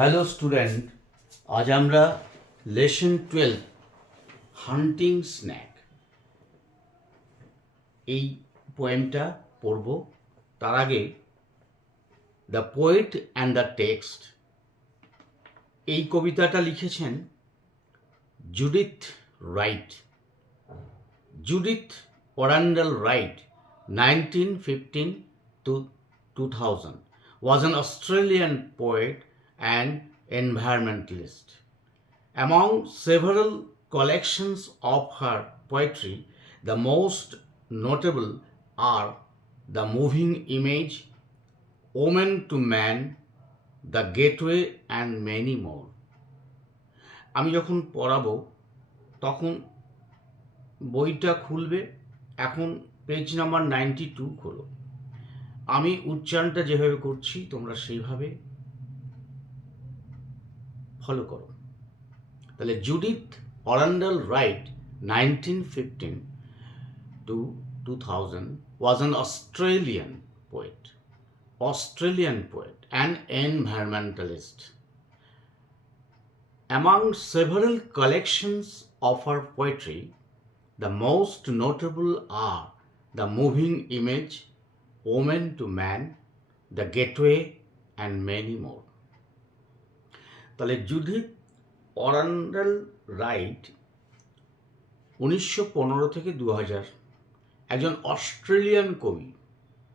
Hello student, আজ আমরা lesson 12 হান্টিং snack এই পোয়েমটা পড়ব। তার আগে the poet and the text, এই কবিতাটা লিখেছেন Judith Wright. Judith Arundell Wright, 1915 to 2000, was an Australian poet and environmentalist. Among several collections of her poetry, the most notable are The Moving Image, Woman to Man, The Gateway, and many more. আমি যখন পড়াবো তখন বইটা খুলবে। এখন page number 92 খোলো। আমি উচ্চারণটা যেভাবে করছি তোমরা সেইভাবে ফলো করো। তাহলে Judith Arundell Wright, 1915 to 2000, was an Australian poet and environmentalist. Among several collections of her poetry, the most notable are The Moving Image, Woman to Man, The Gateway, and many more. তাহলে Judith Arundell Wright 1915 থেকে 2000 একজন Australian কবি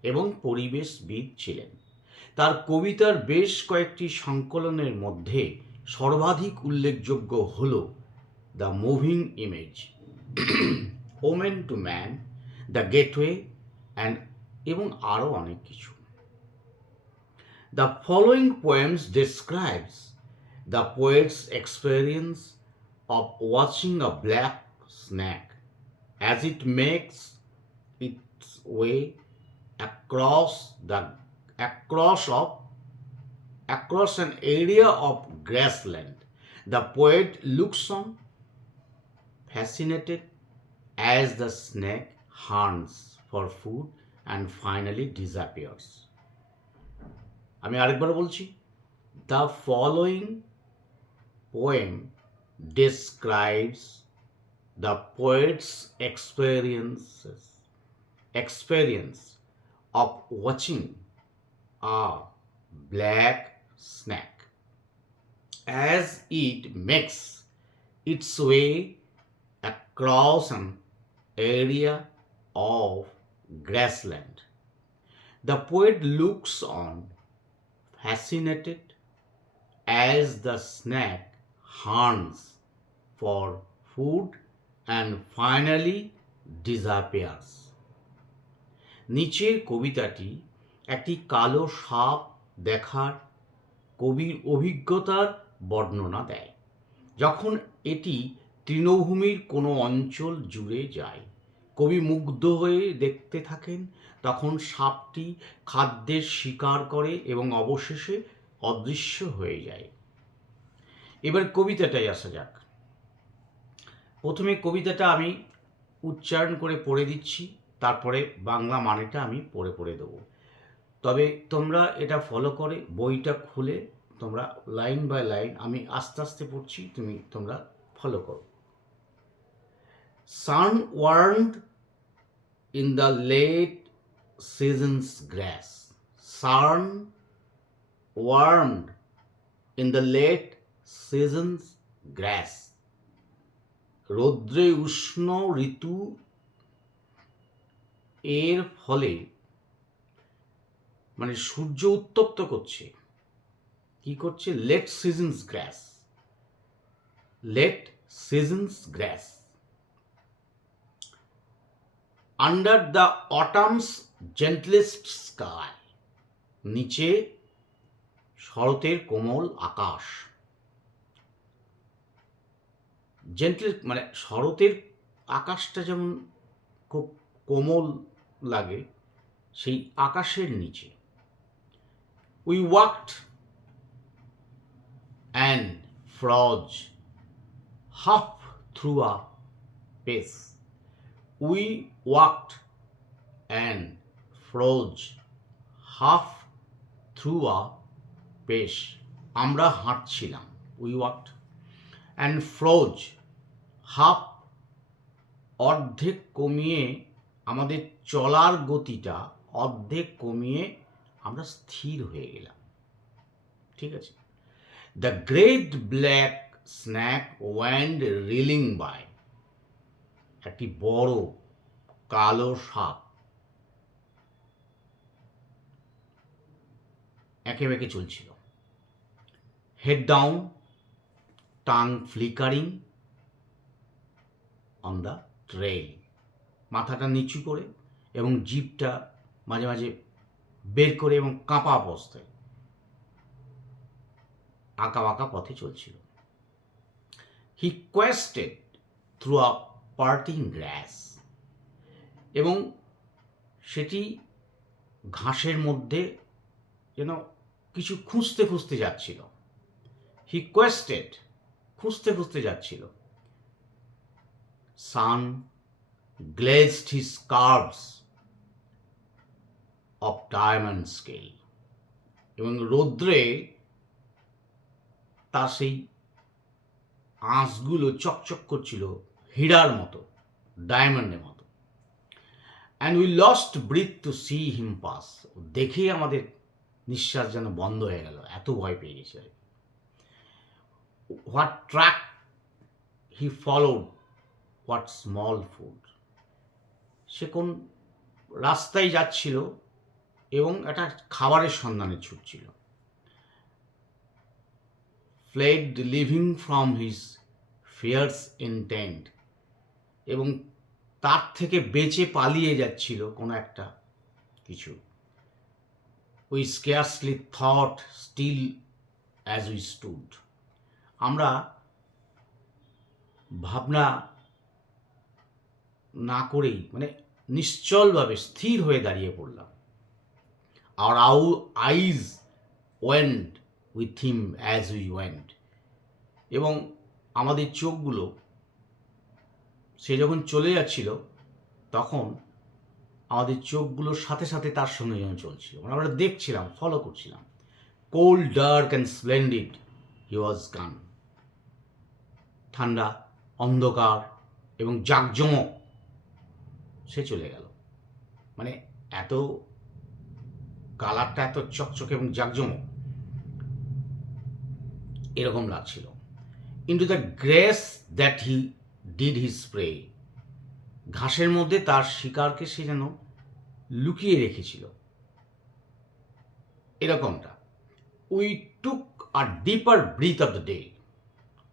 এবং পরিবেশবিদ ছিলেন। তার কবিতার বেশ কয়েকটি সংকলনের মধ্যে সর্বাধিক উল্লেখযোগ্য হল the moving image, women to man, the gateway, and এবং আরও অনেক কিছু। The following poems describes the poet's experience of watching a black snake as it makes its way across an area of grassland. The poet looks on, fascinated, as the snake hunts for food and finally disappears. আমি আরেকবার বলছি, the following poem describes the poet's experience of watching a black snake as it makes its way across an area of grassland. The poet looks on, fascinated, as the snake hunts for food and finally disappears. নিচের কবিতাটি একটি কালো সাপ দেখার কবির অভিজ্ঞতার বর্ণনা দেয়। যখন এটি তৃণভূমির কোনো অঞ্চল জুড়ে যায়, কবি মুগ্ধ হয়ে দেখতে থাকেন। তখন সাপটি খাদ্যের শিকার করে এবং অবশেষে অদৃশ্য হয়ে যায়। এবার কবিতাটাই আসা যাক। প্রথমে কবিতাটা আমি উচ্চারণ করে পড়ে দিচ্ছি, তারপরে বাংলা মানেটা আমি পড়ে দেবো। তবে তোমরা এটা ফলো করে বইটা খুলে তোমরা লাইন বাই লাইন, আমি আস্তে আস্তে পড়ছি, তোমরা ফলো করো। Sun warmed in the late season's grass. Sun warmed in the late season's grass. রৌদ্রে উষ্ণ ঋতু এর ফলে মানে সূর্য উত্তপ্ত করছে। কি করছে? Late season's grass. Under the autumn's gentlest sky, নিচে শরতের কোমল আকাশ। জেন্টল মানে শরতের আকাশটা যেমন খুব কোমল লাগে, সেই আকাশের নিচে। We walked and froze half through a pace. We walked and froze half through a pace. আমরা হাঁটছিলাম, we walked, and froze half, অর্ধেক কমিয়ে, আমাদের চলার গতিটা অর্ধেক কমিয়ে আমরা স্থির হয়ে গেলাম। ঠিক আছে? The great black snake went reeling by, একটি বড় কালো সাপ একে বেঁকে চলছিল। Head down, tongue flickering on the trail, মাথাটা নিচু করে এবং জিভটা মাঝে মাঝে বের করে এবং কাঁপা অবস্থায় আঁকা বাঁকা পথে চলছিল। হি কোয়েস্টেড থ্রু আ পার্টিং গ্রাস, এবং সেটি ঘাসের মধ্যে যেন কিছু খুঁজতে খুঁজতে যাচ্ছিল। হি কোয়েস্টেড, খুঁজতে খুঁজতে যাচ্ছিল। Sun glazed his curves of diamond scale, এবং রৌদ্রে তার সেই আঁশগুলো চকচক করছিল হীরার মতো, ডায়মন্ডের মতো। And we lost breath to see him pass, দেখেই আমাদের নিঃশ্বাস যেন বন্ধ হয়ে গেল, এত ভয় পেয়ে গেছে। What track he followed, what small food, সে কোন রাস্তায় যাচ্ছিল এবং একটা খাবারের সন্ধানে ছুটছিল। Fled living from his fierce intent, এবং তার থেকে বেঁচে পালিয়ে যাচ্ছিল কোনো একটা কিছু। We scarcely thought still as we stood, আমরা ভাবনা না করেই মানে নিশ্চলভাবে স্থির হয়ে দাঁড়িয়ে পড়লাম। Our eyes went with him as we went, এবং আমাদের চোখগুলো সে যখন চলে যাচ্ছিল তখন আমাদের চোখগুলোর সাথে সাথে তার সঙ্গে যেন চলছিল, মানে আমরা দেখছিলাম, ফলো করছিলাম। কোল্ড, ডার্ক অ্যান্ড স্প্লেন্ডিড হি ওয়াজ গান, ঠান্ডা, অন্ধকার এবং জাঁকজমক, সে চলে গেল। মানে এত কালারটা এত চকচকে এবং জাঁকজমক এরকম লাগছিল। Into the grass that hid his হিজ স্প্রে, ঘাসের মধ্যে তার শিকারকে সে যেন লুকিয়ে রেখেছিল, এরকমটা। We took a deeper breath of the day,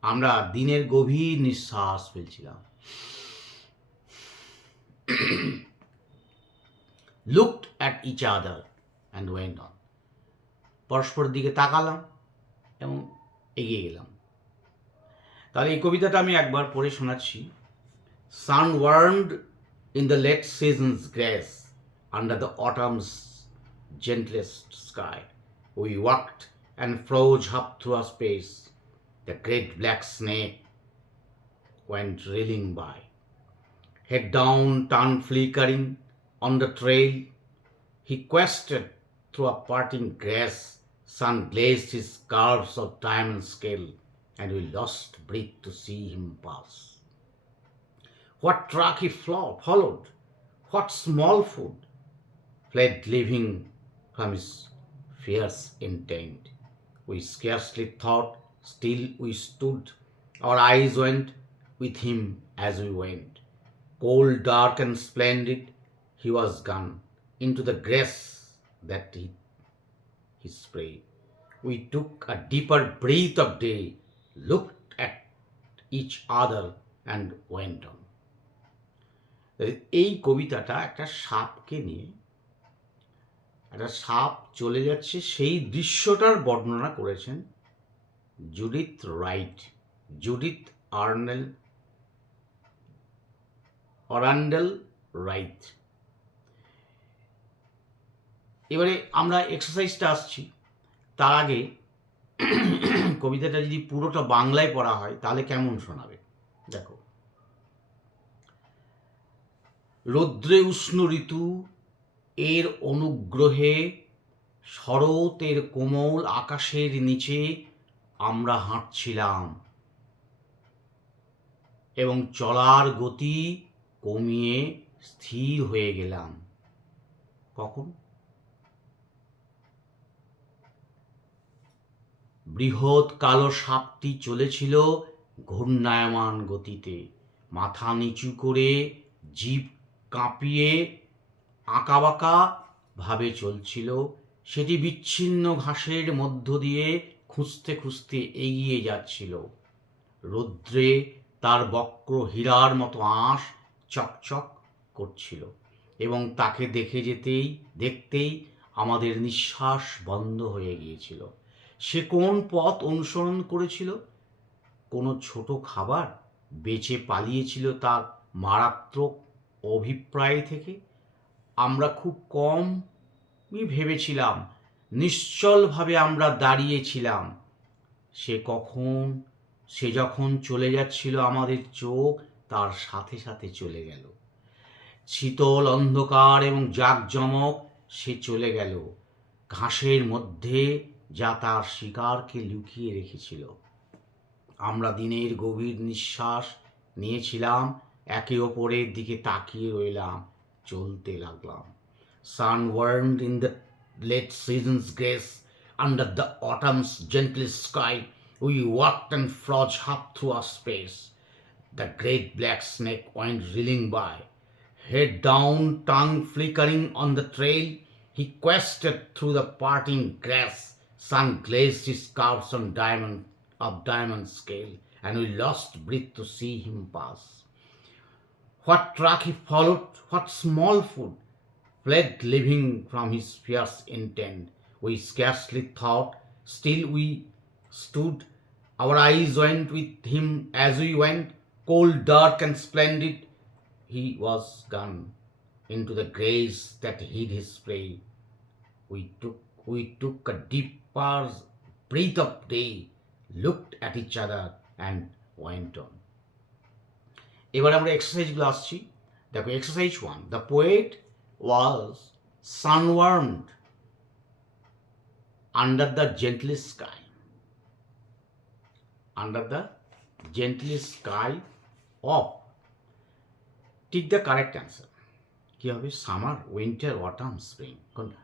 আমরা দিনের গভীর নিঃশ্বাস ফেলছিলাম। Looked at each other and went on, পরস্পরের দিকে তাকালাম এবং এগিয়ে গেলাম। তাহলে এই কবিতাটা আমি একবার পড়ে শোনাচ্ছি। Sun warmed in the late season's grass under the autumn's gentlest sky, we walked and froze up through a space. The great black snake went reeling by, head down, tongue flickering on the trail. He quested through a parting grass, sun glazed his curves of diamond scale, and we lost breath to see him pass. What track he followed, what small food, fled leaving from his fierce intent. We scarcely thought, still we stood. Our eyes went with him as we went. Cold, dark, and splendid, he was gone into the grass that he sprayed. We took a deeper breath of day, looked at each other, and went on. এই কবিতাটা একটা সাপকে নিয়ে, একটা সাপ চলে যাচ্ছে সেই দৃশ্যটার বর্ণনা করেছেন জুডিথ রাইট, জুডিথ অরান্ডেল রাইট। এবারে আমরা এক্সারসাইজটা আসছি, তার আগে কবিতাটা যদি পুরোটা বাংলায় পড়া হয় তাহলে কেমন শোনাবে দেখো। রৌদ্রে উষ্ণ ঋতু এর অনুগ্রহে, শরতের কোমল আকাশের নিচে আমরা হাঁটছিলাম এবং চলার গতি কমিয়ে স্থির হয়ে গেলাম। কখন? বৃহৎ কালো সাপটি চলেছিল ঘূর্ণায়মান গতিতে, মাথা নিচু করে, জিভ কাঁপিয়ে আঁকাবাঁকা ভাবে চলছিল। সেটি বিচ্ছিন্ন ঘাসের মধ্য দিয়ে খুঁজতে খুঁজতে এগিয়ে যাচ্ছিল। রৌদ্রে তার বক্র হীরার মতো আঁশ চকচক করছিল এবং তাকে দেখতেই আমাদের নিঃশ্বাস বন্ধ হয়ে গিয়েছিল। সে কোন পথ অনুসরণ করেছিল? কোনো ছোট খাবার বেঁচে পালিয়েছিল তার মারাত্মক অভিপ্রায় থেকে? আমরা খুব কমই ভেবেছিলাম। নিশ্চলভাবে আমরা দাঁড়িয়েছিলাম। সে যখন চলে যাচ্ছিল, আমাদের চোখ তার সাথে সাথে চলে গেল। শীতল অন্ধকার এবং জাঁকজমক, সে চলে গেল ঘাসের মধ্যে, যা তার শিকারকে লুকিয়ে রেখেছিল। আমরা দিনের গভীর নিঃশ্বাস নিয়েছিলাম, একে অপরের দিকে তাকিয়ে রইলাম, চলতে লাগলাম। Sun-warmed in the late season's grace, under the autumn's gentle sky, we walked and forged half through our space. The great black snake went reeling by, head down, tongue flickering on the trail. He quested through the parting grass. Sun glazed his curves on diamond scale, and we lost breath to see him pass. What track he followed, what small food fled, leaving from his fierce intent, we scarcely thought. Still we stood, our eyes went with him as we went. Cold, dark, and splendid, he was gone into the grace that hid his prey. We took a deep breath of day, looked at each other, and went on. এবার আমরা এক্সারসাইজগুলো আসছি। দেখো, exercise 1, the poet was sun-warmed under the gentlest sky. Under the gentlest sky of, take the correct answer. কি হবে? Summer, winter, autumn, spring? কোনটা?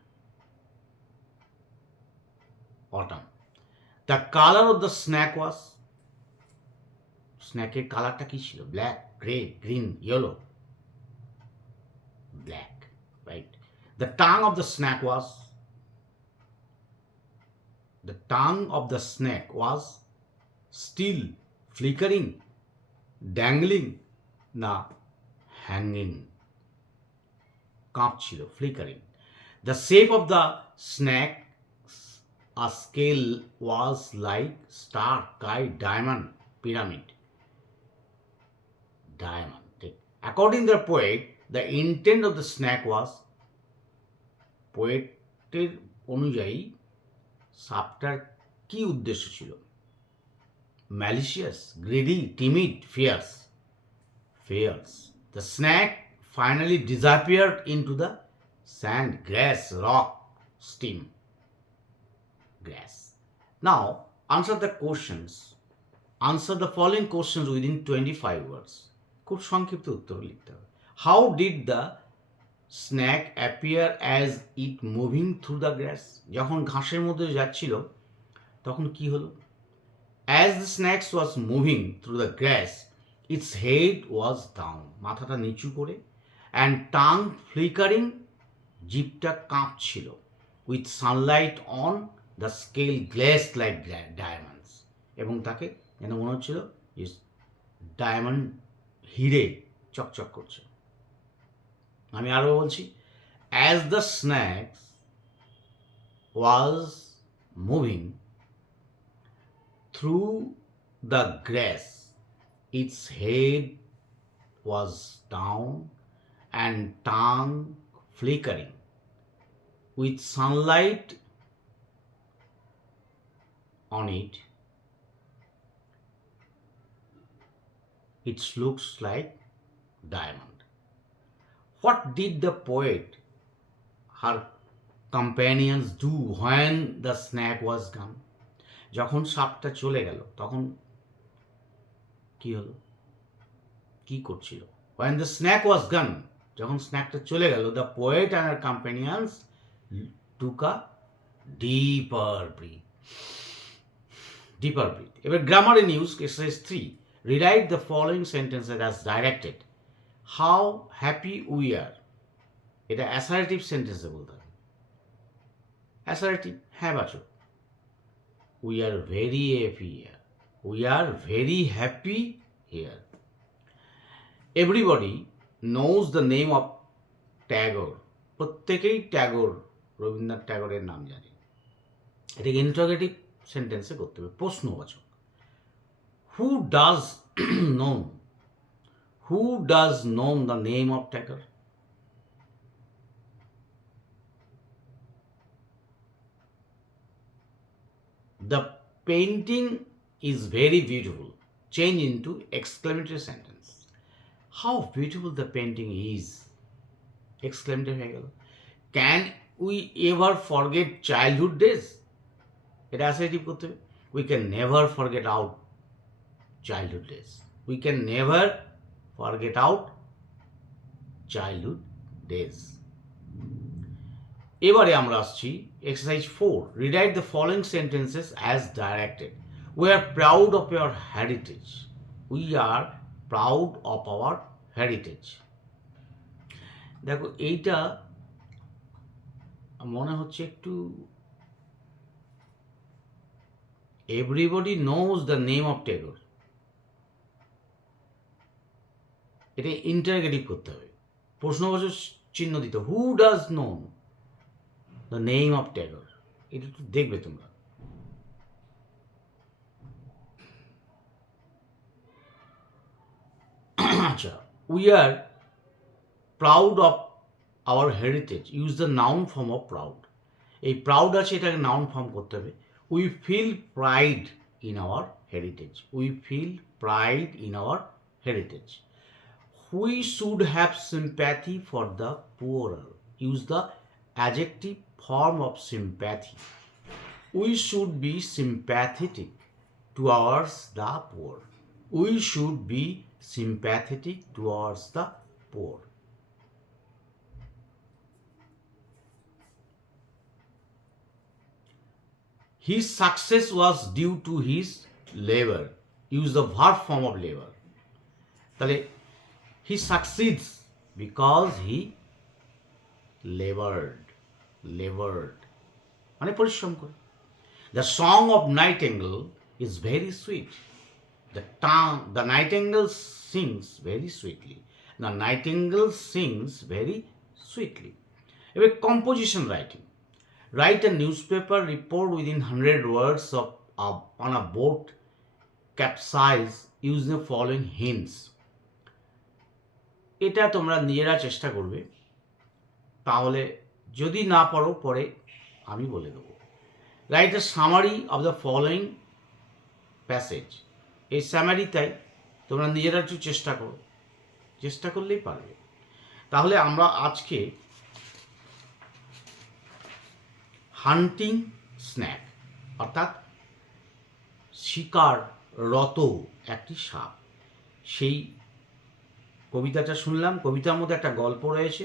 Autumn. The colour of the snake was, স্ন্যাকের কালারটা কি ছিল? Black, grey, green, yellow? Black, right. The tongue of the snake was still, flickering, dangling, না hanging? কাঁপছিল, flickering. The shape of the snake, a scale, was like star, kite, diamond, pyramid. Diamond. According to the poet, the intent of the snake was, পোয়েটের অনুযায়ী সাপটার কি উদ্দেশ্য ছিল? malicious, greedy, timid, fierce? The snake finally disappeared into the sand, grass, rock, steam. Grass. Now answer the following questions within 25 words. খুব সংক্ষিপ্ত উত্তর লিখতে হবে। How did the snake appear as it moving through the grass? যখন ঘাসের মধ্যে যাচ্ছিল তখন কি হলো? As the snake was moving through the grass, its head was down, মাথাটা নিচু করে, and tongue flickering, জিভটা কাঁপছিল, with sunlight on, the scale glazed like diamonds, এবং তাকে যেন মনে হচ্ছিল ডায়মন্ড, হিরে চকচক করছে। আমি আরো বলছি, as the snake was moving through the grass, its head was down and tongue flickering, with sunlight on it. It looks like diamond. What did the poet, her companions, do when the snake was gone? যখন সাপটা চলে গেল তখন কি হলো, কি করছিল? When the snake was gone, যখন স্ন্যাকটা চলে গেল, the poet and her companions took a deeper breath. এবার গ্রামারে news exercise 3, rewrite the following sentences as directed. How happy we are, এটা অ্যাসারেটিভ সেন্টেন্সে বলতে হবে। অ্যাসারেটিভ হ্যাঁ বাচক, we are very happy here, we are very happy here. Everybody knows the name of Tagore, প্রত্যেকেই ট্যাগোর, রবীন্দ্রনাথ ট্যাগোরের নাম জানে। এটাকে ইন্টারোগেটিভ সেন্টেন্সে করতে হবে, প্রশ্নবাচক। Who does know the name of Tagore? The painting is very beautiful, change into exclamatory sentence. How beautiful the painting is, exclamatory হয়ে গেল। Can we ever forget childhood days, এটা অ্যাসারেটিভ করতে হবে। We can never forget our childhood days, we can never forget our childhood days. এবারে আমরা আসছি exercise 4, rewrite the following sentences as directed. We are proud of our heritage, we are proud of our heritage. দেখো এইটা মনে হচ্ছে একটু, everybody knows the name of Tagore, এটা interrogative করতে হবে, প্রশ্নবাচক চিহ্ন দিতে। হু does know the name of Tagore, এটা একটু দেখবে তোমরা। আচ্ছা, we are proud of our heritage, use the noun form of proud. এই প্রাউড আছে, এটাকে নাউন ফর্ম করতে হবে। We feel pride in our heritage, we feel pride in our heritage. We should have sympathy for the poorer, use the adjective form of sympathy. We should be sympathetic towards the poor, we should be sympathetic towards the poor. His success was due to his labor, use the verb form of labor. তাহলে he succeeds because he labored, মানে পরিশ্রম করে। The song of nightingale is very sweet, the nightingale sings very sweetly, the nightingale sings very sweetly. এবার composition writing, write a newspaper report within 100 words on a boat capsize using the following hints. এটা তোমরা নিজেরা চেষ্টা করবে, তাহলে যদি না পারো পরে আমি বলে দেবো। Write a summary of the following passage, এই সামারিটাই তোমরা নিজেরা একটু চেষ্টা করো, চেষ্টা করলেই পারবে। তাহলে আমরা আজকে হান্টিং স্ন্যাক অর্থাৎ শিকাররত একটি সাপ, সেই কবিতাটা শুনলাম। কবিতার মধ্যে একটা গল্প রয়েছে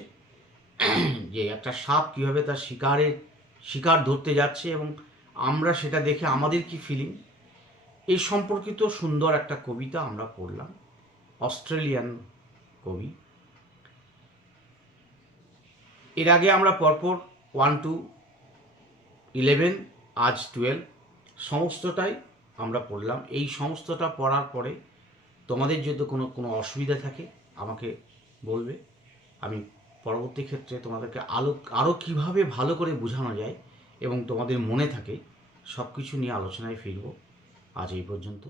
যে একটা সাপ কীভাবে তার শিকার ধরতে যাচ্ছে এবং আমরা সেটা দেখে আমাদের কি ফিলিং, এই সম্পর্কিত সুন্দর একটা কবিতা আমরা পড়লাম। অস্ট্রেলিয়ান কবি। এর আগে আমরা পরপর 1 to 11, আজ 12 সমস্তটাই আমরা পড়লাম। এই সমস্তটা পড়ার পরে তোমাদের যদি কোনো অসুবিধা থাকে আমাকে বলবে, আমি পরবর্তী ক্ষেত্রে তোমাদেরকে আরও কীভাবে ভালো করে বোঝানো যায় এবং তোমাদের মনে থাকে সব কিছু নিয়ে আলোচনায় ফিরব। আজ এই পর্যন্ত।